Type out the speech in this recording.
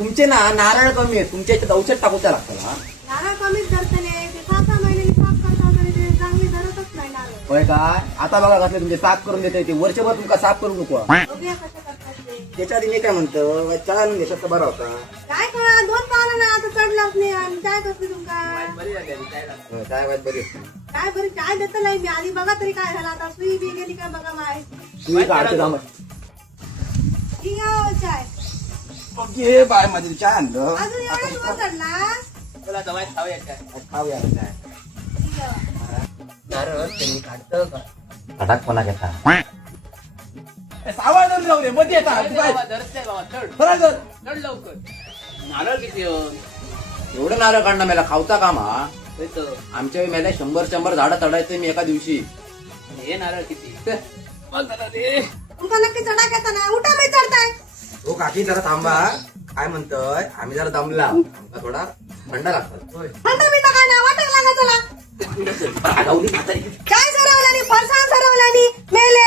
तुमचे ना नारळ कमी आहेत, तुमच्या इथे औषध टाकूच्या लागतं. नारळ कमीच धरतले ते 6-6 महिन्यांनी साफ करतात आणि ते चांगली धरतच नाही नारळ. होय काय? आता बघा घातले तुमचे साफ करून देते ते वर्षभर तुमका साफ करू नको. बघूया कसं करतात ते. त्याच्या आधी मी काय म्हणतो चहा आणून देशात बरा होता. काय कळा 2 पावलं ना आता चढलाच नाही आणि काय करते तुमका काय वाईट बरी काय बरी काय देत नाही मी आधी बघा तरी काय झालं आता सुई बी गेली काय बघा माय तुम्ही काढते जामत. ही गाव चाय ओके बाय माझी चहा आणलं. अजून एवढा दिवस चढला खाऊया काय ही गाव. नारळ त्यांनी काढतं का? फटाक कोणा घेता सावधान राहू दे मध्ये येतात बाबा, धरतंय बाबा, चढ बरोबर. चढ लवकर. नारळ किती हो? एवढं नारळ काढणं मला खाऊचा काम हा. होतं. आमच्या मेल्या 100 झाडं चढायचं मी एका दिवशी. हे नारळ किती बघ जरा रे. तुमका नक्की चढा घेता ना उठा मी चढताय हो काकी जरा थांबा. काय म्हणतोय आम्ही जरा दमला आमका थोडा थंड लागतात. थंड मिठा काय ना वाटायला लागा चला आगाऊनी म्हातारी. काय सरवल्यानी फरसाण सरवल्यानी मेले